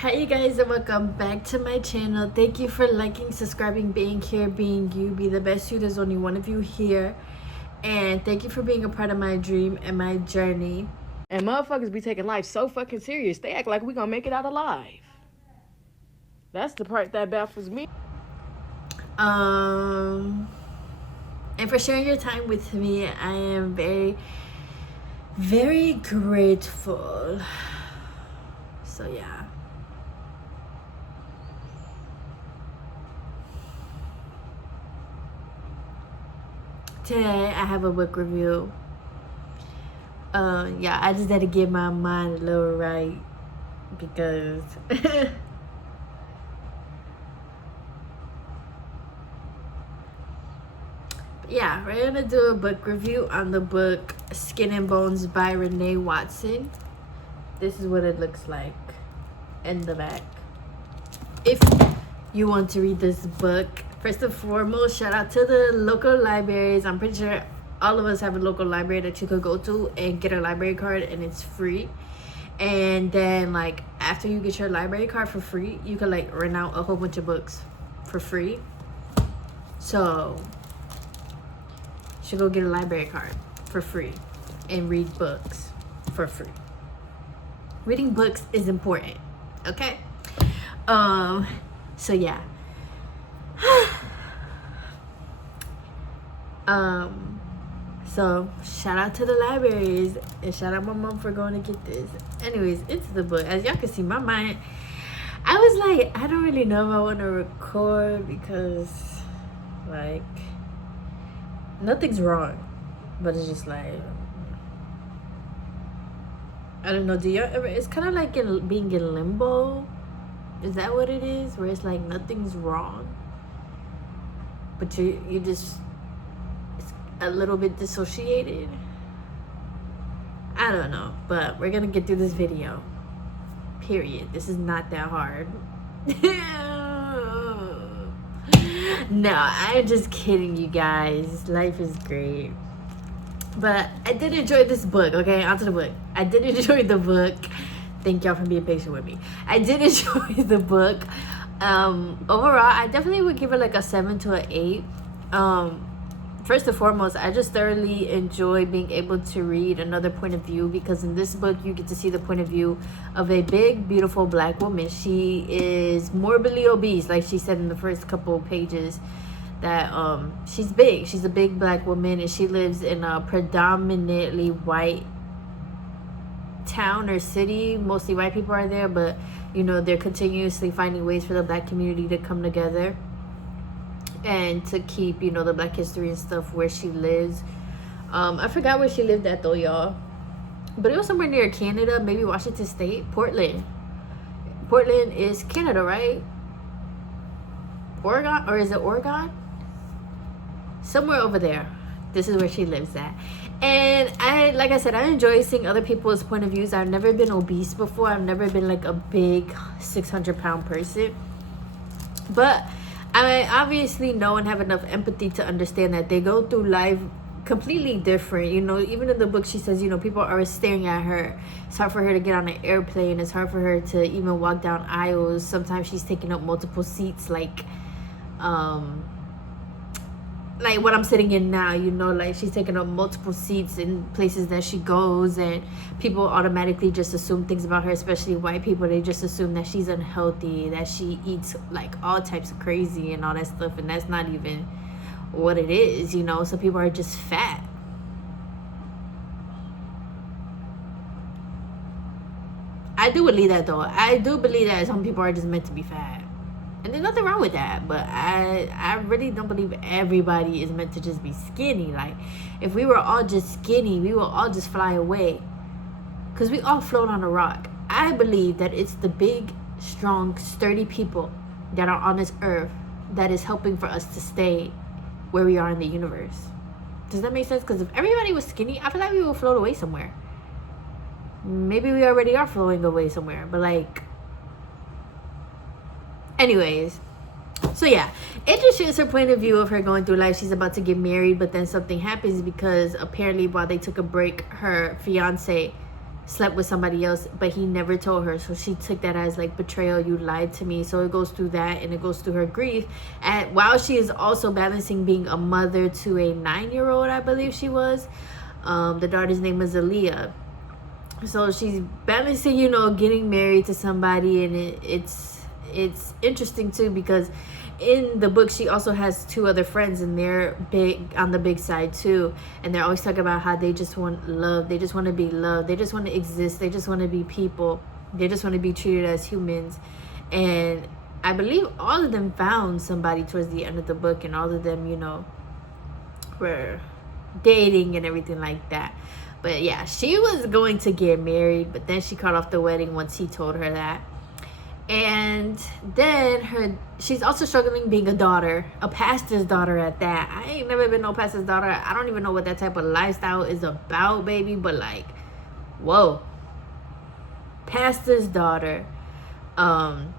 Hi you guys, and welcome back to my channel. Thank you for liking, subscribing, being here, being you. Be the best you. There's only one of you here. And thank you for being a part of my dream and my journey. And motherfuckers be taking life so fucking serious. They act like we gonna make it out alive. That's the part that baffles me. And for sharing your time with me, I am very, very grateful. So yeah. Today I have a book review. Yeah, I just had to get my mind a little right because yeah, we're gonna do a book review on the book Skin and Bones by Renee Watson. This is what it looks like in the back. If you want to read this book, first and foremost, shout out to the local libraries. I'm pretty sure all of us have a local library that you could go to and get a library card, and it's free. And then like after you get your library card for free, you can like rent out a whole bunch of books for free. So you should go get a library card for free and read books for free. Reading books is important, okay? So yeah. So shout out to the libraries and shout out my mom for going to get this. Anyways, into the book. As y'all can see, my mind, I was like, I don't really know if I want to record because like nothing's wrong, but it's just like, I don't know, do y'all ever, it's kind of like being in limbo. Is that what it is, where it's like nothing's wrong but you just a little bit dissociated? I don't know, but we're gonna get through this video, period. This is not that hard. No, I'm just kidding, you guys. Life is great. But I did enjoy this book. Okay, on to the book. I did enjoy the book. Thank y'all for being patient with me. I did enjoy the book. Overall, I definitely would give it like a 7 to an 8. First and foremost, I just thoroughly enjoy being able to read another point of view, because in this book you get to see the point of view of a big, beautiful black woman. She is morbidly obese, like she said in the first couple pages, that she's big. She's a big black woman, and she lives in a predominantly white town or city. Mostly white people are there, but you know, they're continuously finding ways for the black community to come together and to keep, you know, the black history and stuff where she lives. I forgot where she lived at though, y'all, but it was somewhere near Canada, maybe Washington State. Portland is Canada, right? Oregon, or is it Oregon? Somewhere over there. This is where she lives at. And like I said, I enjoy seeing other people's point of views. I've never been obese before. I've never been like a big 600-pound person, but I obviously know and have enough empathy to understand that they go through life completely different. You know, even in the book she says, you know, people are staring at her. It's hard for her to get on an airplane. It's hard for her to even walk down aisles. Sometimes she's taking up multiple seats, like what I'm sitting in now, you know, like she's taking up multiple seats in places that she goes, and people automatically just assume things about her, especially white people. They just assume that she's unhealthy, that she eats like all types of crazy and all that stuff, and that's not even what it is, you know. Some people are just fat. I do believe that though. I do believe that some people are just meant to be fat. And there's nothing wrong with that, but I really don't believe everybody is meant to just be skinny. Like, if we were all just skinny, we will all just fly away, because we all float on a rock. I believe that it's the big, strong, sturdy people that are on this earth that is helping for us to stay where we are in the universe. Does that make sense? Because if everybody was skinny, I feel like we would float away somewhere. Maybe we already are floating away somewhere, but like, anyways, so yeah, it just shows her point of view of her going through life. She's about to get married, but then something happens, because apparently while they took a break, her fiance slept with somebody else, but he never told her. So she took that as like betrayal. You lied to me. So it goes through that, and it goes through her grief. And while she is also balancing being a mother to a 9-year-old, I believe she was. The daughter's name is Aaliyah. So she's balancing, you know, getting married to somebody, and it's interesting too, because in the book she also has 2 other friends, and they're big on the big side too, and they're always talking about how they just want love, they just want to be loved, they just want to exist, they just want to be people, they just want to be treated as humans. And I believe all of them found somebody towards the end of the book, and all of them, you know, were dating and everything like that. But yeah, she was going to get married, but then she called off the wedding once he told her that. And then she's also struggling being a daughter, a pastor's daughter at that. I ain't never been no pastor's daughter. I don't even know what that type of lifestyle is about, baby. But like, whoa, pastor's daughter. And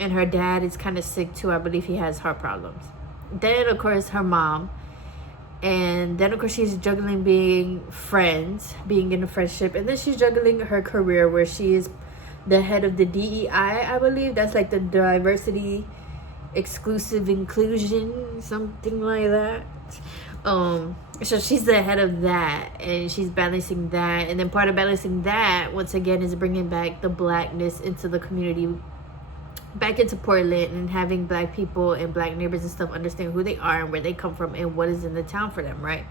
her dad is kind of sick too. I believe he has heart problems. Then of course her mom. And then of course she's juggling being friends, being in a friendship. And then she's juggling her career, where she is the head of the DEI, I believe. That's like the diversity, exclusive inclusion, something like that. So she's the head of that, and she's balancing that. And then part of balancing that, once again, is bringing back the blackness into the community, back into Portland, and having black people and black neighbors and stuff understand who they are and where they come from and what is in the town for them, right?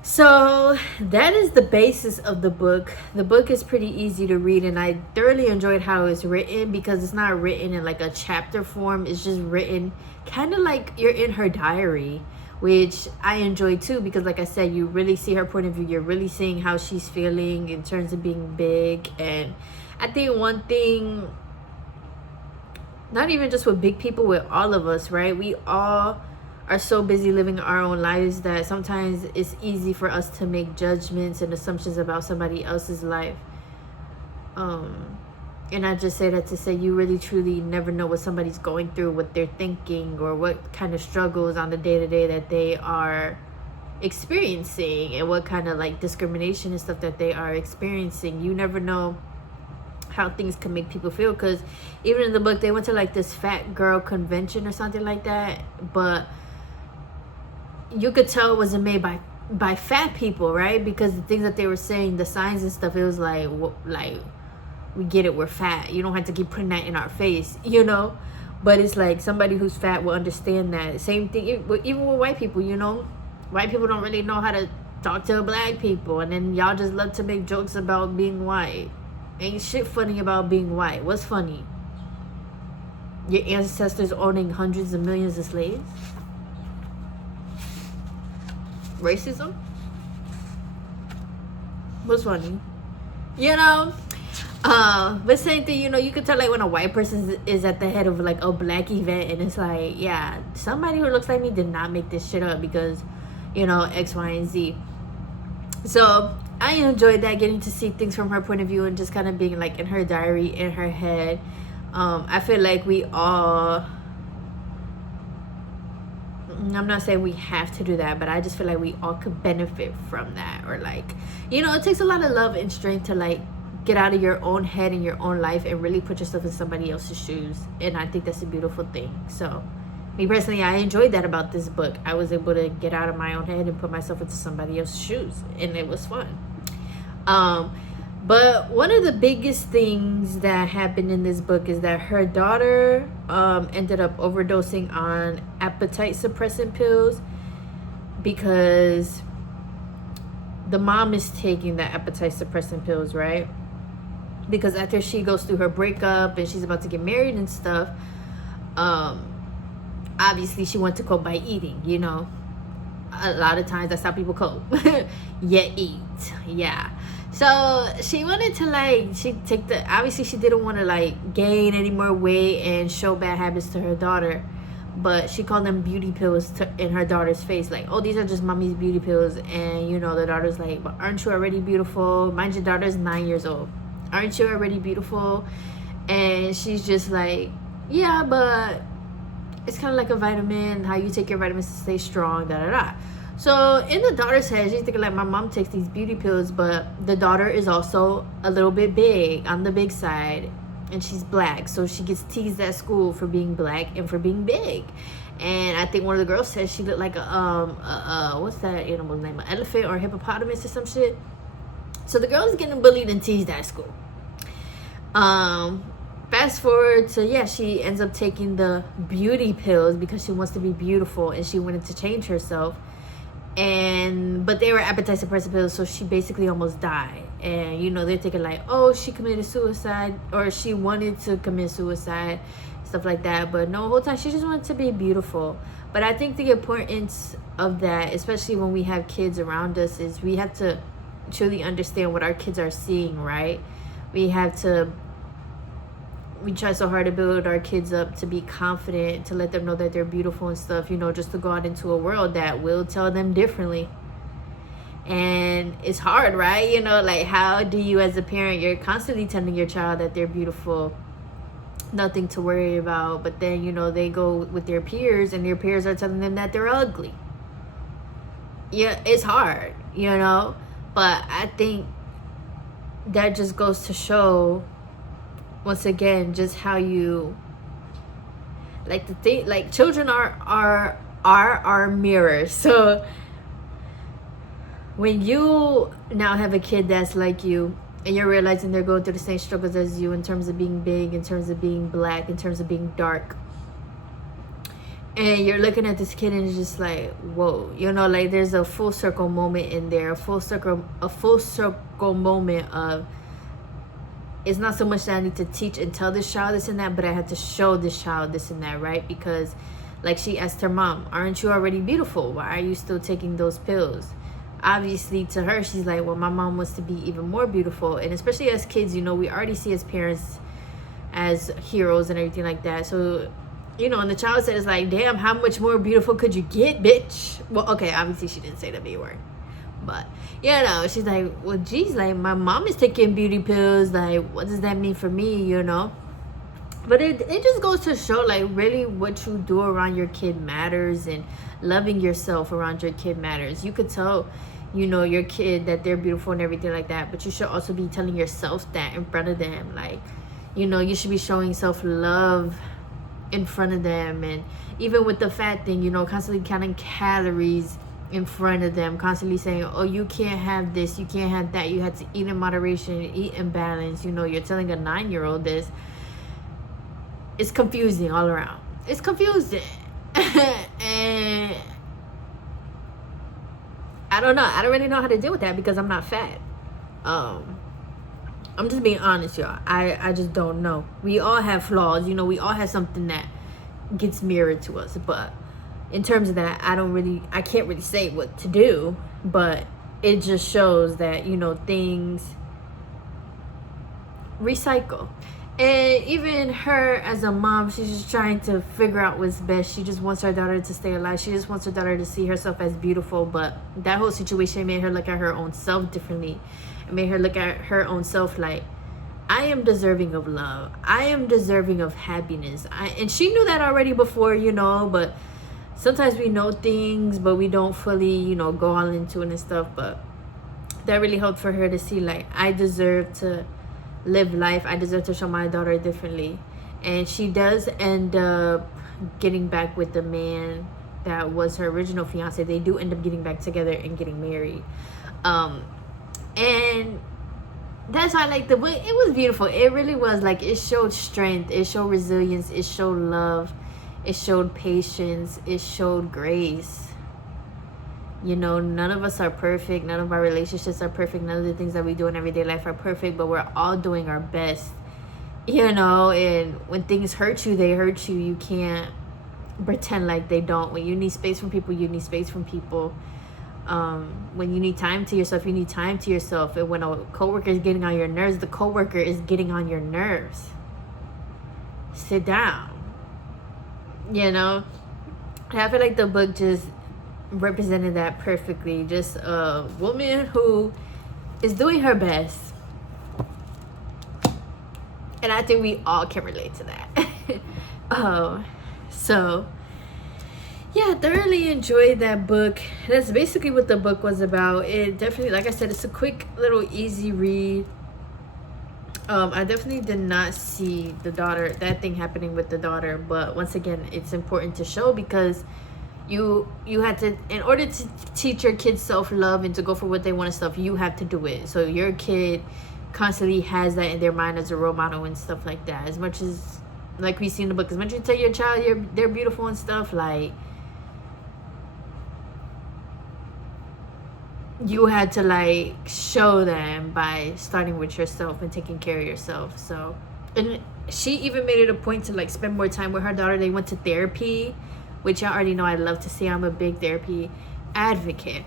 So that is the basis of the book. The book is pretty easy to read, and I thoroughly enjoyed how it's written, because it's not written in like a chapter form. It's just written kind of like you're in her diary, which I enjoy too, because like I said, you really see her point of view. You're really seeing how she's feeling in terms of being big. And I think one thing, not even just with big people, with all of us, right? We all are so busy living our own lives that sometimes it's easy for us to make judgments and assumptions about somebody else's life. And I just say that to say you really truly never know what somebody's going through, what they're thinking, or what kind of struggles on the day-to-day that they are experiencing, and what kind of like discrimination and stuff that they are experiencing. You never know how things can make people feel, because even in the book they went to like this fat girl convention or something like that, but you could tell it wasn't made by fat people, right? Because the things that they were saying, the signs and stuff, it was like we get it, we're fat, you don't have to keep putting that in our face, you know. But it's like somebody who's fat will understand that. Same thing even with white people, you know. White people don't really know how to talk to black people, and then y'all just love to make jokes about being white. Ain't shit funny about being white. What's funny? Your ancestors owning hundreds of millions of slaves? Racism? What's funny? You know? But same thing, you know, you could tell like when a white person is at the head of like a black event, and it's like, yeah, somebody who looks like me did not make this shit up because, you know, X, Y, and Z. So I enjoyed that, getting to see things from her point of view and just kind of being like in her diary, in her head. I feel like we all, I'm not saying we have to do that, but I just feel like we all could benefit from that. Or like, you know, it takes a lot of love and strength to like get out of your own head and your own life and really put yourself in somebody else's shoes. And I think that's a beautiful thing. So me personally, I enjoyed that about this book. I was able to get out of my own head and put myself into somebody else's shoes, and it was fun. But one of the biggest things that happened in this book is that her daughter ended up overdosing on appetite suppressant pills, because the mom is taking the appetite suppressant pills, right? Because after she goes through her breakup and she's about to get married and stuff, obviously she went to cope by eating, you know. A lot of times that's how people cope. Yeah, eat. Yeah. So she wanted to like, obviously she didn't want to like gain any more weight and show bad habits to her daughter, but she called them beauty pills in her daughter's face, like, oh, these are just mommy's beauty pills. And you know, the daughter's like, but aren't you already beautiful? Mind your daughter's 9 years old. Aren't you already beautiful? And she's just like, yeah, but it's kind of like a vitamin, how you take your vitamins to stay strong, da da da. So in the daughter's head, she's thinking like, my mom takes these beauty pills, but the daughter is also a little bit big, on the big side, and she's black, so she gets teased at school for being black and for being big. And I think one of the girls said she looked like a what's that animal's name, an elephant or a hippopotamus or some shit. So the girl is getting bullied and teased at school. Fast forward to, yeah, she ends up taking the beauty pills because she wants to be beautiful and she wanted to change herself. But they were appetite suppressant pills, so she basically almost died. And you know, they're thinking like, oh, she committed suicide, or she wanted to commit suicide, stuff like that. But no, the whole time she just wanted to be beautiful. But I think the importance of that, especially when we have kids around us, is we have to truly understand what our kids are seeing, right? We try so hard to build our kids up to be confident, to let them know that they're beautiful and stuff, you know, just to go out into a world that will tell them differently. And it's hard, right? You know, like, how do you, as a parent, you're constantly telling your child that they're beautiful, nothing to worry about, but then, you know, they go with their peers and their peers are telling them that they're ugly. Yeah, it's hard, you know, but I think that just goes to show, once again, just how you, like, the thing, like, children are our mirrors. So when you now have a kid that's like you, and you're realizing they're going through the same struggles as you in terms of being big, in terms of being black, in terms of being dark, and you're looking at this kid and it's just like, whoa, you know, like, there's a full circle moment in there, a full circle moment of, it's not so much that I need to teach and tell this child this and that, but I have to show this child this and that, right? Because, like, she asked her mom, aren't you already beautiful? Why are you still taking those pills? Obviously, to her, she's like, well, my mom wants to be even more beautiful. And especially as kids, you know, we already see as parents as heroes and everything like that. So, you know, and the child said, it's like, damn, how much more beautiful could you get, bitch? Well, okay, obviously she didn't say the B word. But, you know, she's like, well, geez, like, my mom is taking beauty pills. Like, what does that mean for me, you know? But it just goes to show, like, really what you do around your kid matters, and loving yourself around your kid matters. You could tell, you know, your kid that they're beautiful and everything like that, but you should also be telling yourself that in front of them. Like, you know, you should be showing self-love in front of them. And even with the fat thing, you know, constantly counting calories in front of them, constantly saying, oh, you can't have this, you can't have that, you have to eat in moderation, eat in balance. You know, you're telling a 9-year-old this. It's confusing all around. It's confusing. And I don't know. I don't really know how to deal with that because I'm not fat. I'm just being honest, y'all. I just don't know. We all have flaws. You know, we all have something that gets mirrored to us. But in terms of that, I can't really say what to do. But it just shows that, you know, things recycle. And even her as a mom, she's just trying to figure out what's best. She just wants her daughter to stay alive. She just wants her daughter to see herself as beautiful. But that whole situation made her look at her own self differently. It made her look at her own self like, I am deserving of love. I am deserving of happiness. And she knew that already before, you know, but sometimes we know things, but we don't fully, you know, go all into it and stuff. But that really helped for her to see, like, I deserve to live life. I deserve to show my daughter differently. And she does end up getting back with the man that was her original fiance. They do end up getting back together and getting married. And that's why, like, the way it was beautiful. It really was. Like, it showed strength, it showed resilience, it showed love, it showed patience, it showed grace. You know, none of us are perfect. None of our relationships are perfect. None of the things that we do in everyday life are perfect, but we're all doing our best, you know. And when things hurt you, they hurt you. You can't pretend like they don't. When you need space from people, you need space from people. When you need time to yourself, you need time to yourself. And when a coworker is getting on your nerves, the coworker is getting on your nerves. Sit down. You know, I feel like the book just represented that perfectly. Just a woman who is doing her best, and I think we all can relate to that. So yeah, thoroughly enjoyed that book. That's basically what the book was about. It definitely, like I said, it's a quick little easy read. I definitely did not see that thing happening with the daughter, but once again, it's important to show because you had to, in order to teach your kids self-love and to go for what they want and stuff, you have to do it. So your kid constantly has that in their mind as a role model and stuff like that. As much as, like we see in the book, as much as you tell your child they're beautiful and stuff, like, you had to like show them by starting with yourself and taking care of yourself. So, and she even made it a point to like spend more time with her daughter. They went to therapy, which y'all already know I love to see. I'm a big therapy advocate.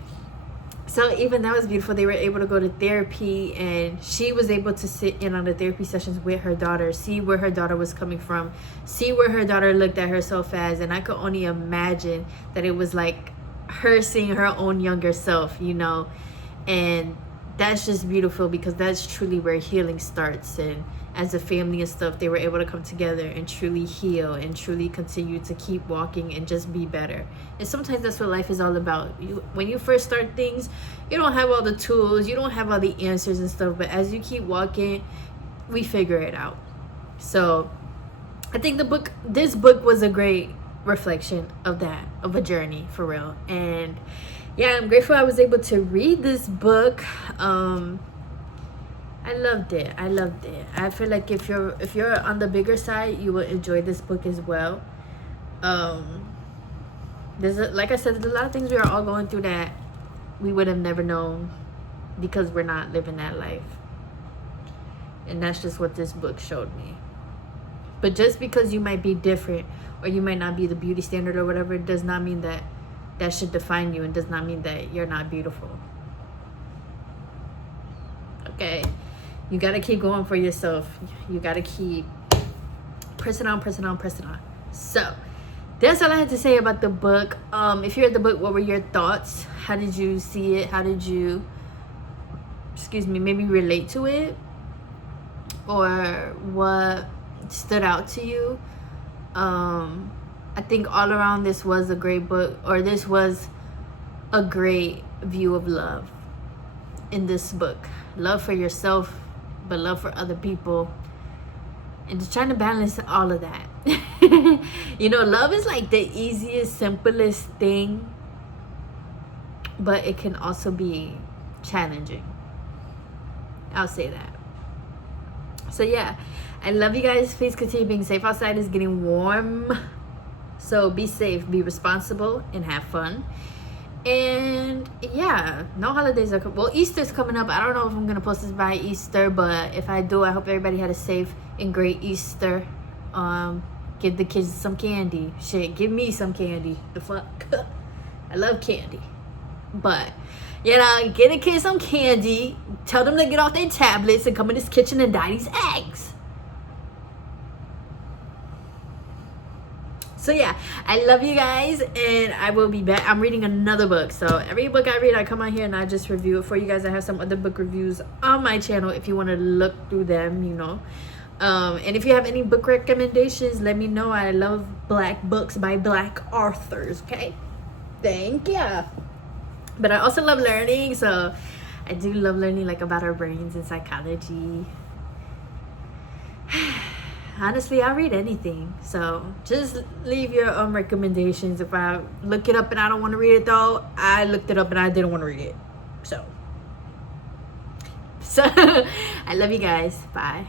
So even that was beautiful. They were able to go to therapy, and she was able to sit in on the therapy sessions with her daughter, see where her daughter was coming from, see where her daughter looked at herself as. And I could only imagine that it was like her seeing her own younger self, you know. And that's just beautiful because that's truly where healing starts. And as a family and stuff, they were able to come together and truly heal and truly continue to keep walking and just be better. And sometimes that's what life is all about. When you first start things, you don't have all the tools, you don't have all the answers and stuff, but as you keep walking, we figure it out. So I think this book was a great reflection of that, of a journey for real. And yeah, I'm grateful I was able to read this book. I loved it. I feel like if you're on the bigger side, you will enjoy this book as well. Like I said, there's a lot of things we are all going through that we would have never known because we're not living that life. And that's just what this book showed me. But just because you might be different or you might not be the beauty standard or whatever, it does not mean that should define you, and does not mean that you're not beautiful. Okay? You got to keep going for yourself. You got to keep pressing on. So, that's all I had to say about the book. If you read the book, what were your thoughts? How did you see it? How did you, maybe relate to it? Or what stood out to you? I think all around this was a great book, or this was a great view of love in this book. Love for yourself, but love for other people. And just trying to balance all of that. You know, love is like the easiest, simplest thing, but it can also be challenging. I'll say that. So yeah, I love you guys. Please continue being safe. Outside is getting warm. So be safe, be responsible, and have fun. And yeah, no holidays are well, Easter's coming up. I don't know if I'm gonna post this by Easter, but if I do, I hope everybody had a safe and great Easter. Give the kids some candy. Shit, give me some candy. The fuck? I love candy. But you know, get the kids some candy. Tell them to get off their tablets and come in this kitchen and dye these eggs. So yeah, I love you guys, and I will be back. I'm reading another book. So every book I read, I come on here and I just review it for you guys. I have some other book reviews on my channel if you want to look through them, you know. And if you have any book recommendations, let me know. I love black books by black authors, okay? Thank you. But I also love learning, so I do love learning like about our brains and psychology. Honestly, I'll read anything. So just leave your recommendations. If I look it up and I don't want to read it though, I looked it up and I didn't want to read it. So I love you guys. Bye.